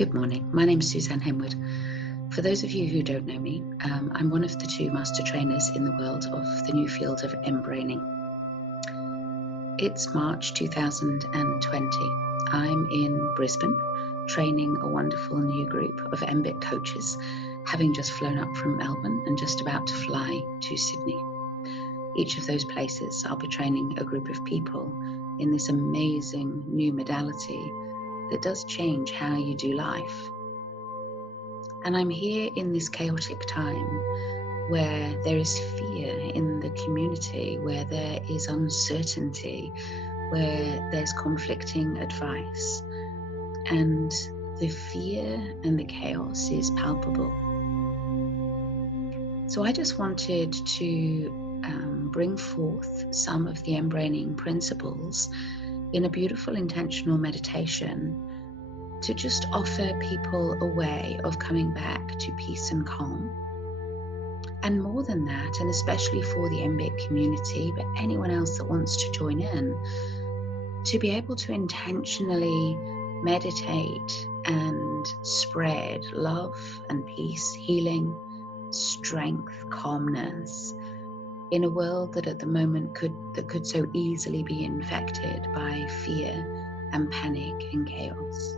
Good morning. My name is Suzanne Henwood. For those of you who don't know me, I'm one of the 2 master trainers in the world of the new field of mBraining. It's March 2020. I'm in Brisbane training a wonderful new group of MBIT coaches, having just flown up from Melbourne and just about to fly to Sydney. Each of those places I'll be training a group of people in this amazing new modality that does change how you do life. And I'm here in this chaotic time where there is fear in the community, where there is uncertainty, where there's conflicting advice. And the fear and the chaos is palpable. So I just wanted to bring forth some of the mBraining principles in a beautiful intentional meditation to just offer people a way of coming back to peace and calm. And more than that, and especially for the MBIT community, but anyone else that wants to join in, to be able to intentionally meditate and spread love and peace, healing, strength, calmness in a world that at the moment could so easily be infected by fear and panic and chaos.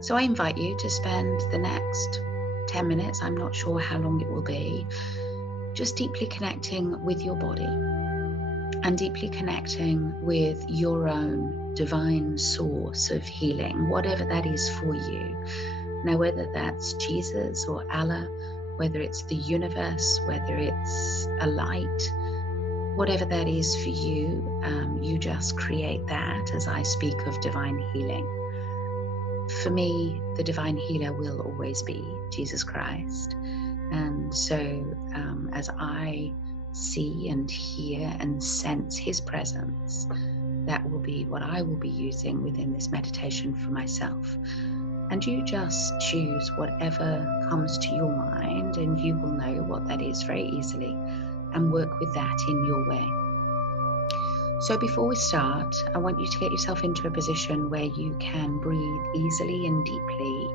So I invite you to spend the next 10 minutes, I'm not sure how long it will be, just deeply connecting with your body and deeply connecting with your own divine source of healing, whatever that is for you. Now, whether that's Jesus or Allah, whether it's the universe, whether it's a light, whatever that is for you, you just create that as I speak of divine healing. For me, the divine healer will always be Jesus Christ. And so as I see and hear and sense his presence, that will be what I will be using within this meditation for myself. And you just choose whatever comes to your mind, and you will know what that is very easily and work with that in your way. So before we start, I want you to get yourself into a position where you can breathe easily and deeply,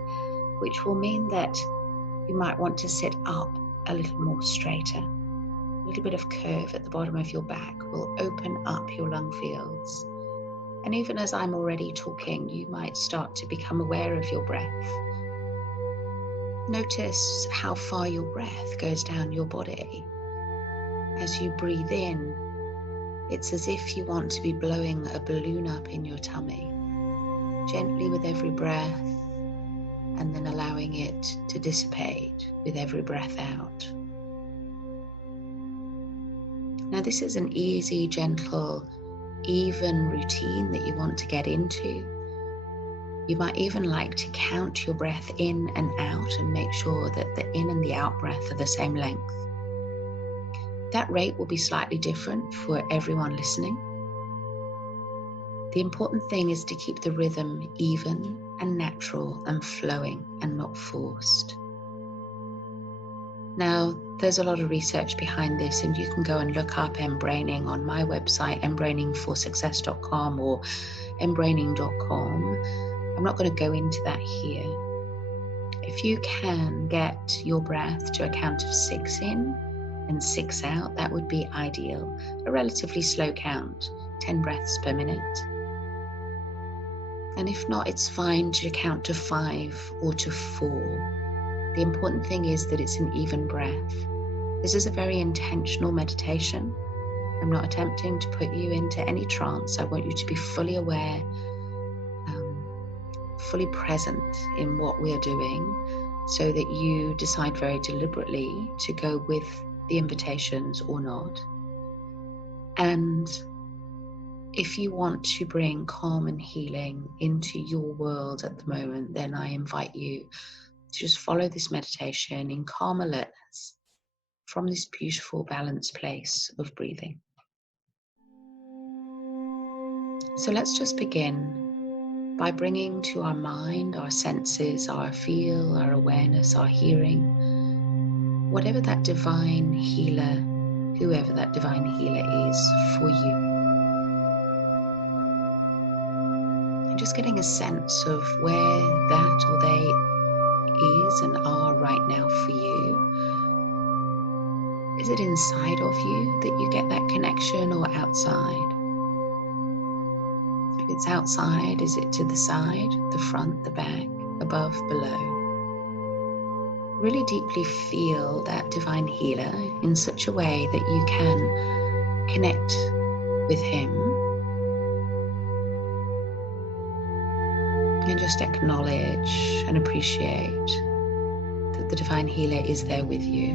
which will mean that you might want to sit up a little more straighter. A little bit of curve at the bottom of your back will open up your lung fields. And even as I'm already talking, you might start to become aware of your breath. Notice how far your breath goes down your body. As you breathe in, it's as if you want to be blowing a balloon up in your tummy, gently with every breath, and then allowing it to dissipate with every breath out. Now, this is an easy, gentle, even routine that you want to get into. You might even like to count your breath in and out and make sure that the in and the out breath are the same length. That rate will be slightly different for everyone listening. The important thing is to keep the rhythm even and natural and flowing and not forced. Now, there's a lot of research behind this, and you can go and look up mBraining on my website, mbrainingforsuccess.com or mbraining.com. I'm not going to go into that here. If you can get your breath to a count of 6 in and 6 out, that would be ideal. A relatively slow count, 10 breaths per minute. And if not, it's fine to count to 5 or to 4. The important thing is that it's an even breath. This is a very intentional meditation. I'm not attempting to put you into any trance. I want you to be fully aware, fully present in what we're doing, so that you decide very deliberately to go with the invitations or not. And if you want to bring calm and healing into your world at the moment, then I invite you to just follow this meditation in calm alertness from this beautiful balanced place of breathing. So let's just begin by bringing to our mind, our senses, our feel, our awareness, our hearing, whatever that divine healer, whoever that divine healer is for you. just getting a sense of where that or they is and are right now for you. Is it inside of you that you get that connection, or outside? If it's outside, is it to the side, the front, the back, above, below? Really deeply feel that divine healer in such a way that you can connect with him and just acknowledge and appreciate that the divine healer is there with you.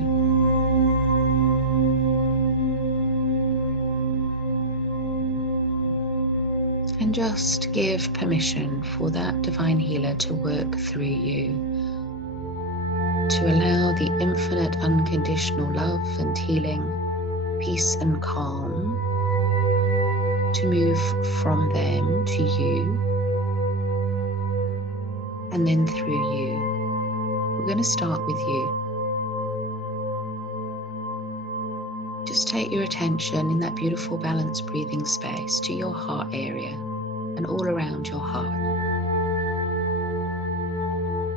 And just give permission for that divine healer to work through you, to allow the infinite unconditional love and healing, peace and calm to move from them to you and then through you. We're going to start with you. Just take your attention in that beautiful balanced breathing space to your heart area and all around your heart.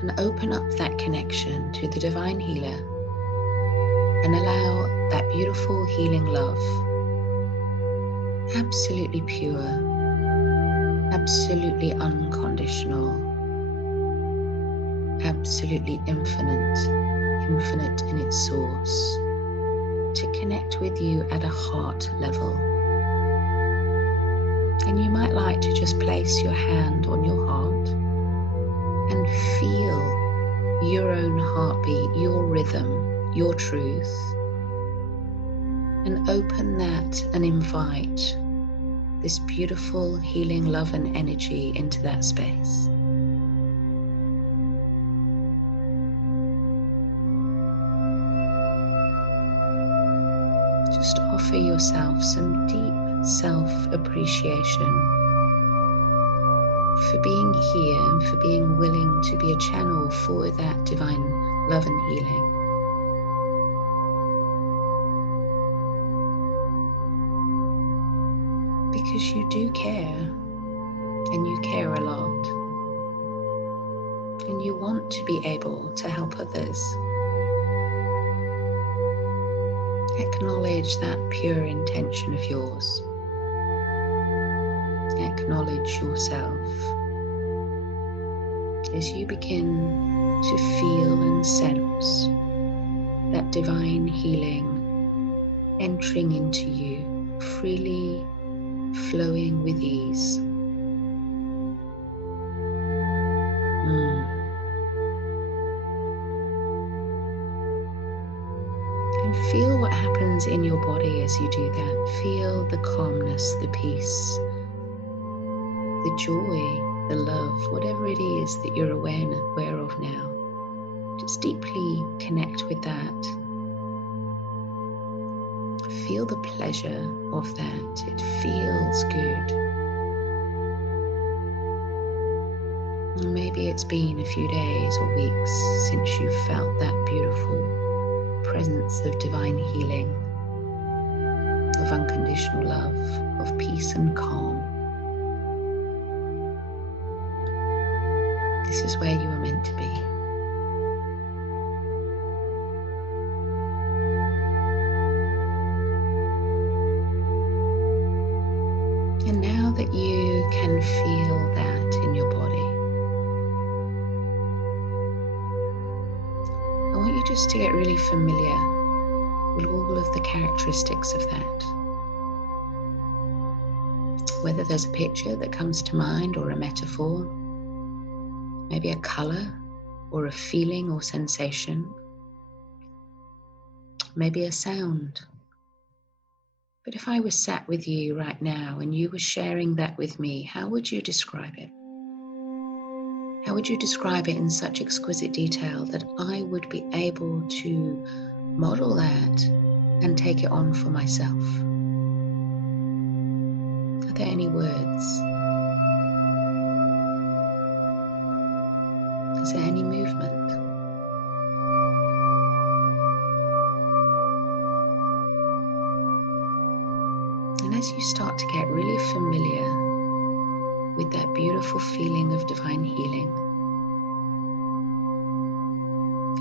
And open up that connection to the divine healer and allow that beautiful healing love, absolutely pure, absolutely unconditional, absolutely infinite in its source, to connect with you at a heart level. And you might like to just place your hand on your heart and feel your own heartbeat, your rhythm, your truth, and open that and invite this beautiful healing love and energy into that space. Just offer yourself some deep self-appreciation for being here and for being willing to be a channel for that divine love and healing. Because you do care, and you care a lot, and you want to be able to help others. Acknowledge that pure intention of yours. Acknowledge yourself as you begin to feel and sense that divine healing entering into you, freely flowing with ease. And feel what happens in your body as you do that. Feel the calmness, the peace, the joy, the love, whatever it is that you're aware of now. Just deeply connect with that. Feel the pleasure of that. It feels good. Maybe it's been a few days or weeks since you felt that beautiful presence of divine healing, of unconditional love, of peace and calm. This is where you are meant to be. And now that you can feel that in your body, I want you just to get really familiar with all of the characteristics of that. Whether there's a picture that comes to mind or a metaphor, maybe a color or a feeling or sensation, maybe a sound. But if I was sat with you right now and you were sharing that with me, how would you describe it? How would you describe it in such exquisite detail that I would be able to model that and take it on for myself? Are there any words? Is there any movement? And as you start to get really familiar with that beautiful feeling of divine healing.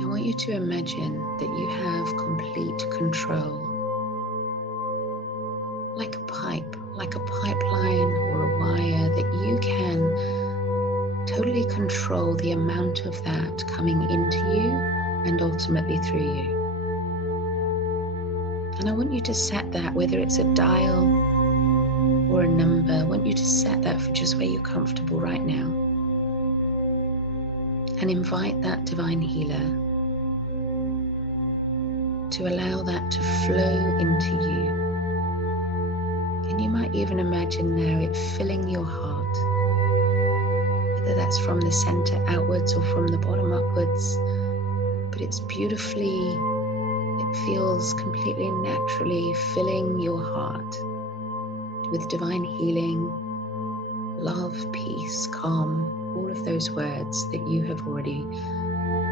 I want you to imagine that you have complete control, like a pipe, like a pipeline or a wire, that you can totally control the amount of that coming into you and ultimately through you. And I want you to set that, whether it's a dial or a number, I want you to set that for just where you're comfortable right now. And invite that divine healer to allow that to flow into you. And you might even imagine now it filling your heart, whether that's from the center outwards or from the bottom upwards, but it's beautifully, it feels completely naturally filling your heart with divine healing, love, peace, calm, all of those words that you have already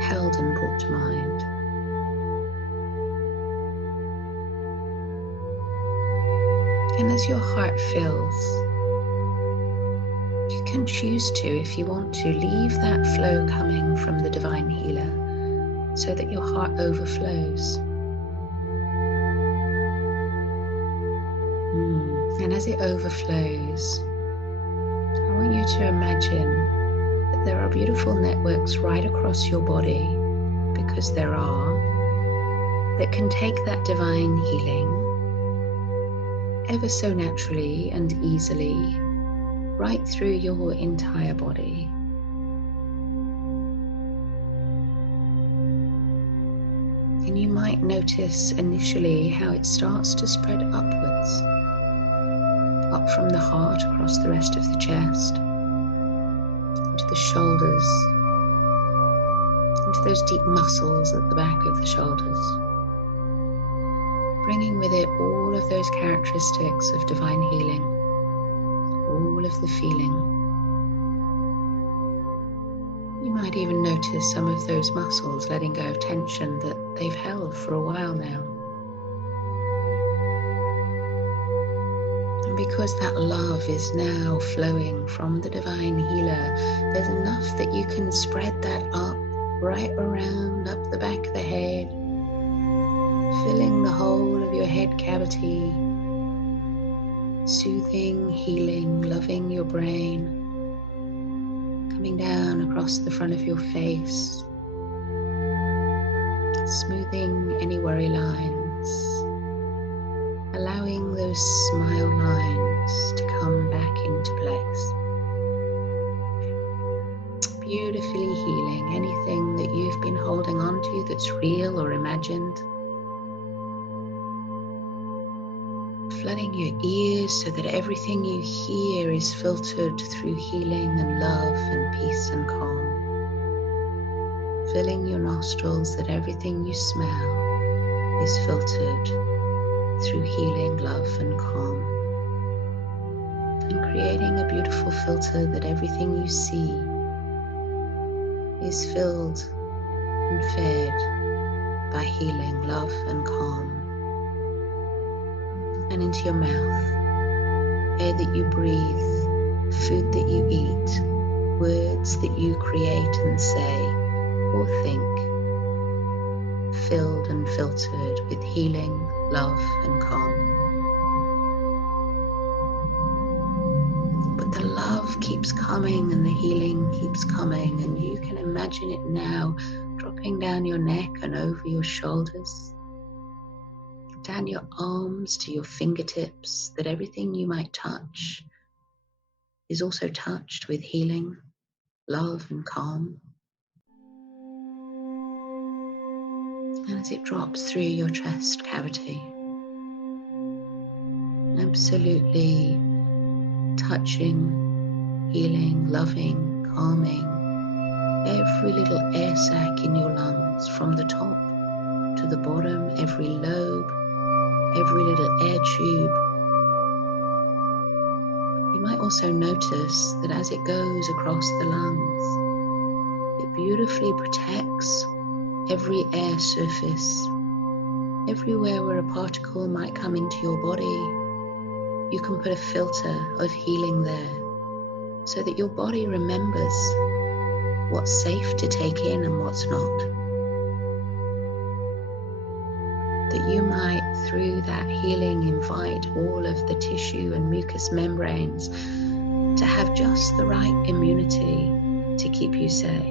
held and brought to mind. And as your heart fills, you can choose to, if you want to, leave that flow coming from the divine healer so that your heart overflows. And as it overflows, I want you to imagine that there are beautiful networks right across your body, because there are, that can take that divine healing ever so naturally and easily right through your entire body. And you might notice initially how it starts to spread upwards, up from the heart across the rest of the chest, into the shoulders, into those deep muscles at the back of the shoulders, bringing with it all of those characteristics of divine healing, all of the feeling. You might even notice some of those muscles letting go of tension that they've held for a while now. And because that love is now flowing from the divine healer, there's enough that you can spread that up, right around, up the back of the head, filling the whole of your head cavity, soothing, healing, loving your brain, coming down across the front of your face, smoothing any worry lines, allowing those smile lines to come back into place. Beautifully healing anything that you've been holding on to that's real or imagined. Flooding your ears so that everything you hear is filtered through healing and love and peace and calm. Filling your nostrils that everything you smell is filtered through healing, love and calm. And creating a beautiful filter that everything you see is filled and fed by healing, love and calm. And into your mouth, air that you breathe, food that you eat, words that you create and say or think, filled and filtered with healing, love and calm. But the love keeps coming and the healing keeps coming, and you can imagine it now dropping down your neck and over your shoulders, down your arms to your fingertips, that everything you might touch is also touched with healing, love and calm. And as it drops through your chest cavity, absolutely touching, healing, loving, calming every little air sac in your lungs, from the top to the bottom, every lobe, every little air tube. You might also notice that as it goes across the lungs, it beautifully protects every air surface. Everywhere where a particle might come into your body, you can put a filter of healing there. so that your body remembers what's safe to take in and what's not. That you might, through that healing, invite all of the tissue and mucous membranes to have just the right immunity to keep you safe.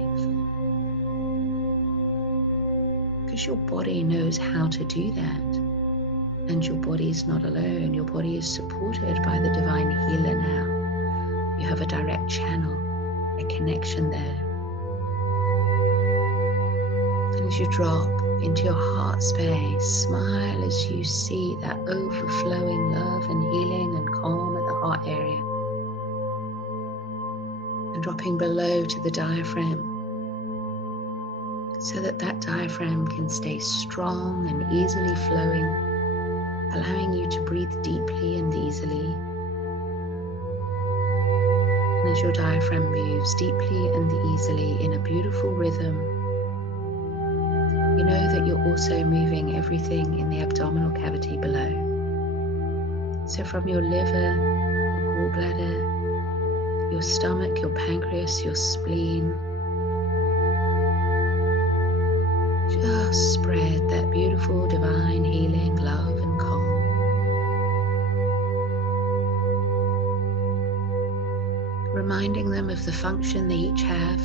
Because your body knows how to do that. And your body is not alone. Your body is supported by the divine healer now. You have a direct channel, a connection there. And as you drop into your heart space, smile as you see that overflowing love and healing and calm at the heart area. And dropping below to the diaphragm, so that that diaphragm can stay strong and easily flowing, allowing you to breathe deeply and easily. And as your diaphragm moves deeply and easily in a beautiful rhythm, you know that you're also moving everything in the abdominal cavity below. So from your liver, your gallbladder, your stomach, your pancreas, your spleen, just spread that beautiful divine healing, love and calm. Reminding them of the function they each have,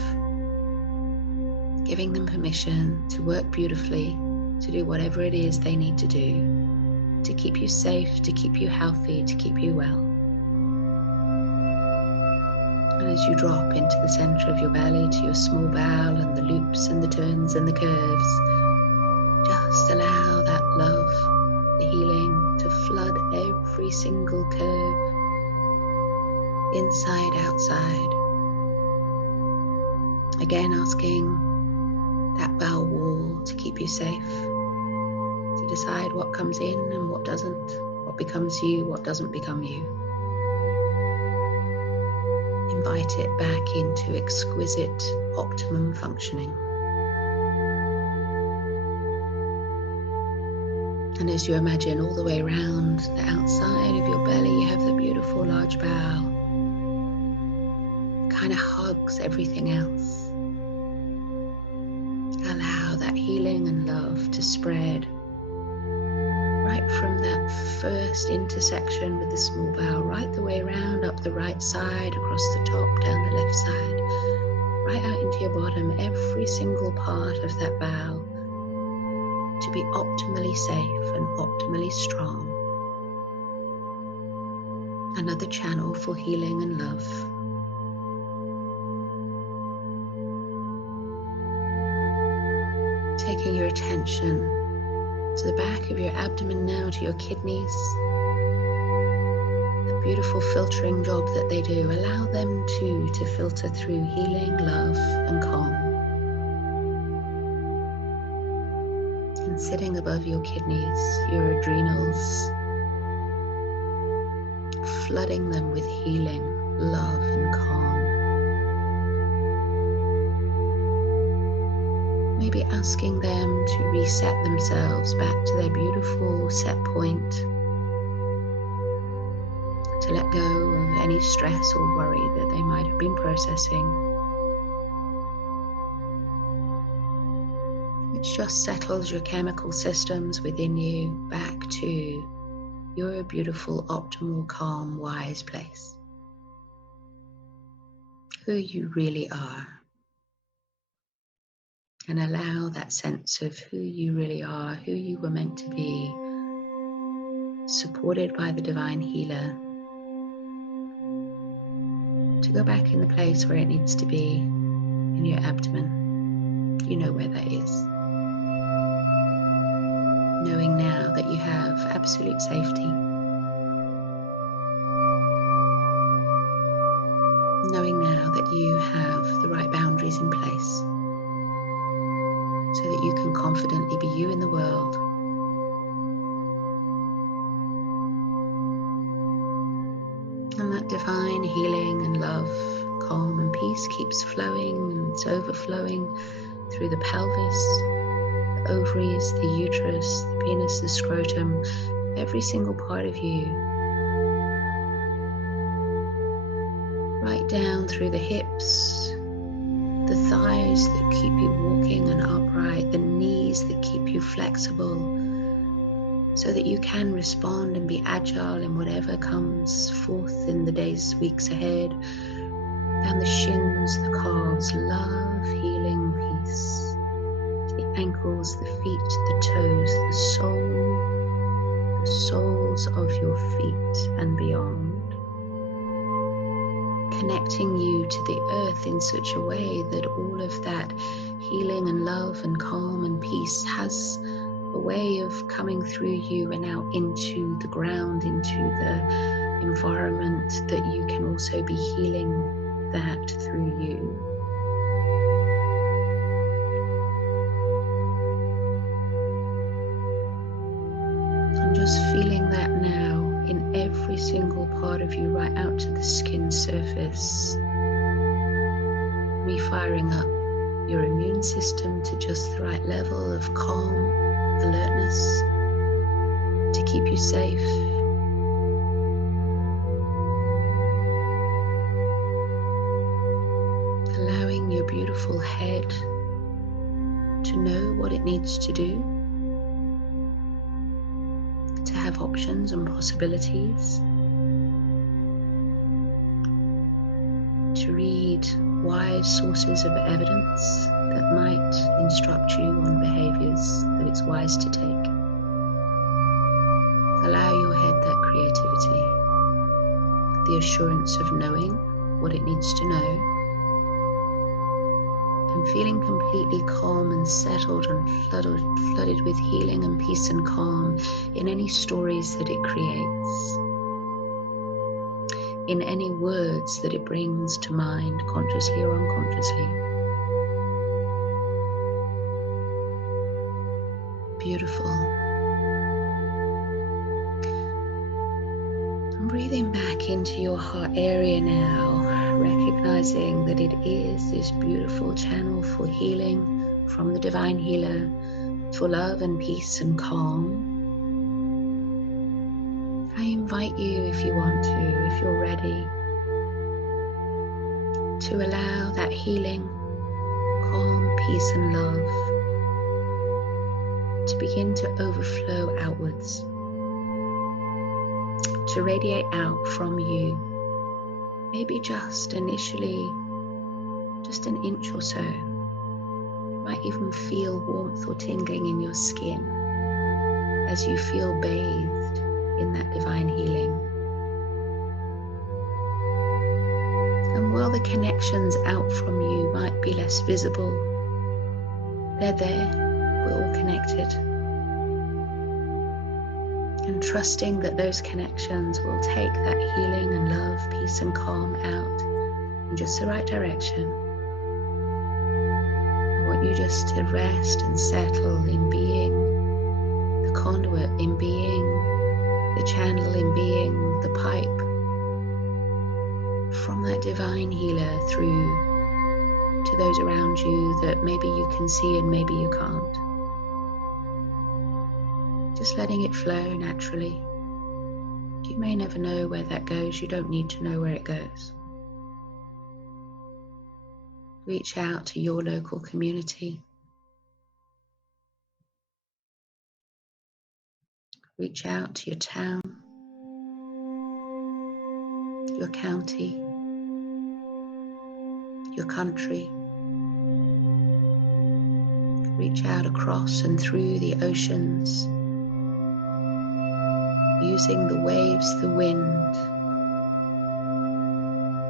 giving them permission to work beautifully, to do whatever it is they need to do, to keep you safe, to keep you healthy, to keep you well. And as you drop into the center of your belly, to your small bowel and the loops and the turns and the curves, just allow that love, the healing, to flood every single curve, inside, outside. Again, asking that bowel wall to keep you safe, to decide what comes in and what doesn't, what becomes you, what doesn't become you. Invite it back into exquisite optimum functioning. And as you imagine all the way around the outside of your belly, you have the beautiful large bowel. It kind of hugs everything else. Allow that healing and love to spread right from that first intersection with the small bowel, right the way around, up the right side, across the top, down the left side, right out into your bottom, every single part of that bowel to be optimally safe and optimally strong. Another channel for healing and love. Taking your attention to the back of your abdomen now, to your kidneys. The beautiful filtering job that they do. Allow them too to filter through healing, love, and calm. And sitting above your kidneys, your adrenals, flooding them with healing, love, and calm. Maybe asking them to reset themselves back to their beautiful set point, to let go of any stress or worry that they might have been processing, which just settles your chemical systems within you back to your beautiful, optimal, calm, wise place. Who you really are. And allow that sense of who you really are, who you were meant to be, supported by the divine healer, to go back in the place where it needs to be, in your abdomen. You know where that is. Knowing now that you have absolute safety. Knowing now that you have the right boundaries in place, so that you can confidently be you in the world. And that divine healing and love, calm and peace keeps flowing, and it's overflowing through the pelvis, the ovaries, the uterus, the penis, the scrotum, every single part of you. right down through the hips, the thighs that keep you walking and upright, the knees that keep you flexible, so that you can respond and be agile in whatever comes forth in the days, weeks ahead. Down the shins, the calves, love, healing, peace. The ankles, the feet, the toes, the soles of your feet and beyond. Connecting you to the earth in such a way that all of that healing and love and calm and peace has a way of coming through you and out into the ground, into the environment, that you can also be healing that through you. I'm just feeling that now in every single part of you, right out to the skin surface. Refiring up your immune system to just the right level of calm, alertness, to keep you safe. Allowing your beautiful head to know what it needs to do, to have options and possibilities, to read wise sources of evidence that might instruct you on behaviors that it's wise to take. Allow your head that creativity, the assurance of knowing what it needs to know, and feeling completely calm and settled and flooded with healing and peace and calm in any stories that it creates, in any words that it brings to mind, consciously or unconsciously. Beautiful. And breathing back into your heart area now, recognizing that it is this beautiful channel for healing from the divine healer, for love and peace and calm. I invite you, if you want to, if you're ready, to allow that healing, calm, peace and love to begin to overflow outwards, to radiate out from you, maybe just initially, just an inch or so. You might even feel warmth or tingling in your skin as you feel bathed in that divine healing. And while the connections out from you might be less visible, they're there, we're all connected. And trusting that those connections will take that healing and love, peace and calm out in just the right direction. I want you just to rest and settle in being the conduit, in being the channel, in being the pipe from that divine healer through to those around you that maybe you can see and maybe you can't. Just letting it flow naturally. You may never know where that goes. You don't need to know where it goes. Reach out to your local community. Reach out to your town, your county, your country. Reach out across and through the oceans, using the waves, the wind,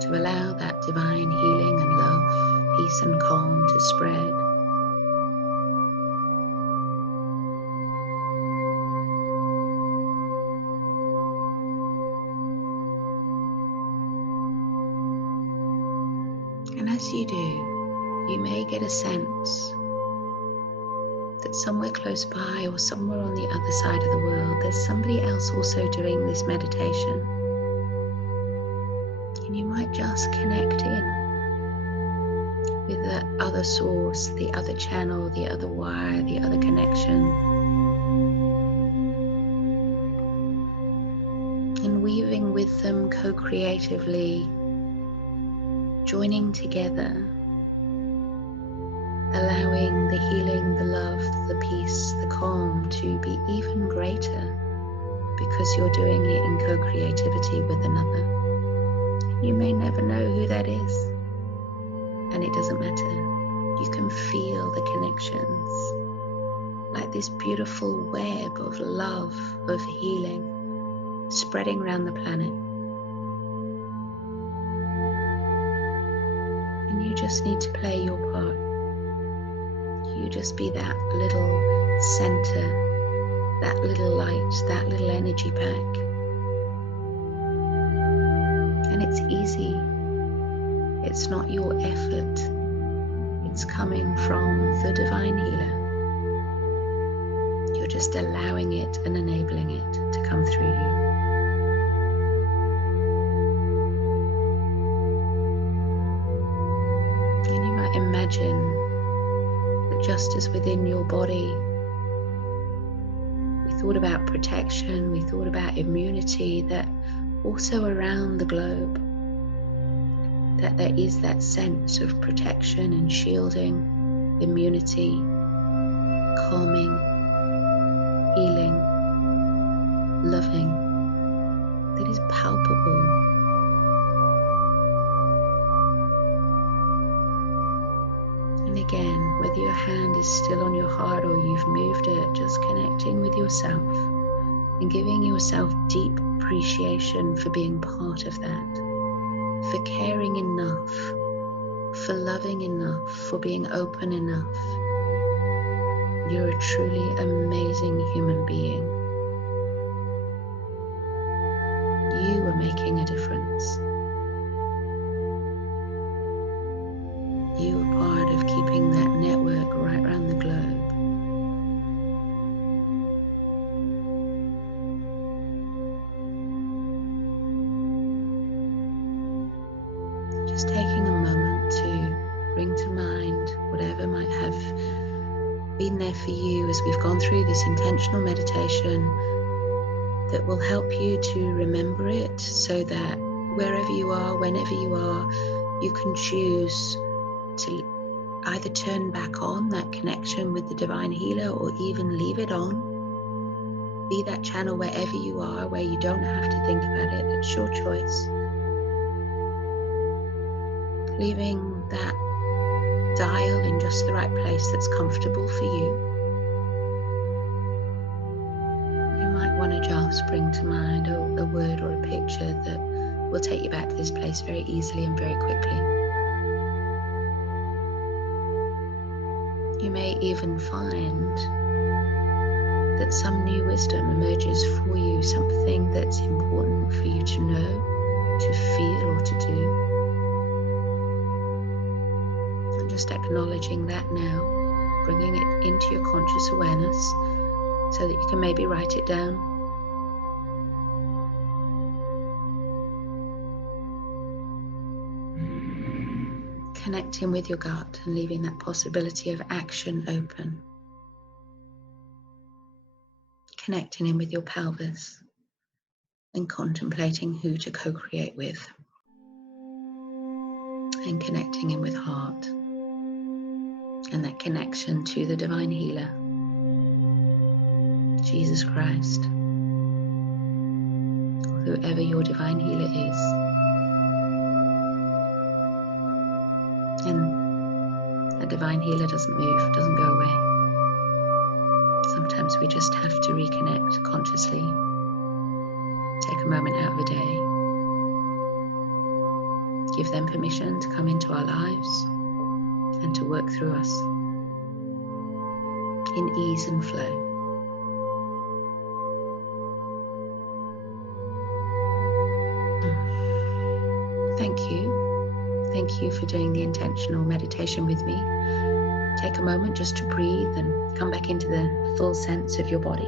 to allow that divine healing and love, peace and calm to spread. And as you do, you may get a sense that somewhere close by or somewhere on the other side of the world, there's somebody else also doing this meditation. And you might just connect in with that other source, the other channel, the other wire, the other connection. And weaving with them co-creatively joining together, allowing the healing, the love, the peace, the calm to be even greater because you're doing it in co-creativity with another. You may never know who that is, and it doesn't matter. You can feel the connections, like this beautiful web of love, of healing, spreading around the planet. And you just need to play your part. You just be that little center, that little light, that little energy pack. And it's easy. It's not your effort. It's coming from the divine healer. You're just allowing it and enabling it to come through you. And you might imagine that just as within your body, we thought about protection, we thought about immunity, that also around the globe, that there is that sense of protection and shielding, immunity, calming, healing, loving, that is palpable. And again, whether your hand is still on your heart or you've moved it, just connecting with yourself and giving yourself deep appreciation for being part of that, for caring enough, for loving enough, for being open enough. You're a truly amazing human being. You are making a difference. You are part of keeping that network right around the globe. Just taking a moment to bring to mind whatever might have been there for you as we've gone through this intentional meditation that will help you to remember it, so that wherever you are, whenever you are, you can choose to either turn back on that connection with the divine healer or even leave it on. Be that channel wherever you are, where you don't have to think about it. It's your choice. Leaving that dial in just the right place that's comfortable for you. You might want to just bring to mind a word or a picture that will take you back to this place very easily and very quickly. You may even find that some new wisdom emerges for you, something that's important for you to know, to feel, or to do. And just acknowledging that now, bringing it into your conscious awareness so that you can maybe write it down. Connecting with your gut and leaving that possibility of action open. Connecting in with your pelvis and contemplating who to co-create with. And connecting in with heart and that connection to the divine healer, Jesus Christ, or whoever your divine healer is. And the divine healer doesn't move, doesn't go away. Sometimes we just have to reconnect consciously, take a moment out of a day, give them permission to come into our lives and to work through us in ease and flow. Thank you. Thank you for doing the intentional meditation with me. Take a moment just to breathe and come back into the full sense of your body.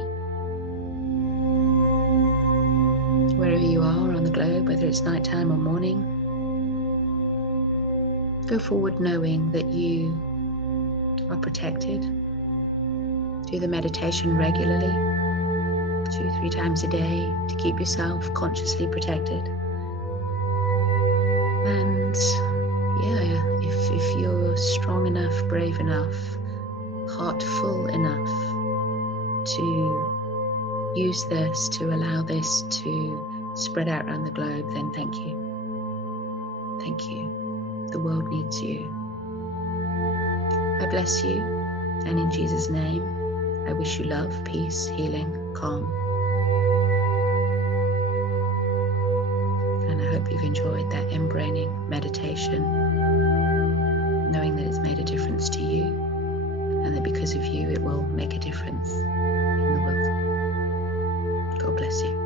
Wherever you are on the globe, whether it's nighttime or morning, go forward knowing that you are protected. Do the meditation regularly, 2-3 times a day, to keep yourself consciously protected. And yeah, if you're strong enough, brave enough, heartful enough to use this, to allow this to spread out around the globe, then thank you. Thank you. The world needs you. I bless you, and in Jesus' name, I wish you love, peace, healing, calm. And I hope you've enjoyed that mBraining meditation, knowing that it's made a difference to you, and that because of you, it will make a difference in the world. God bless you.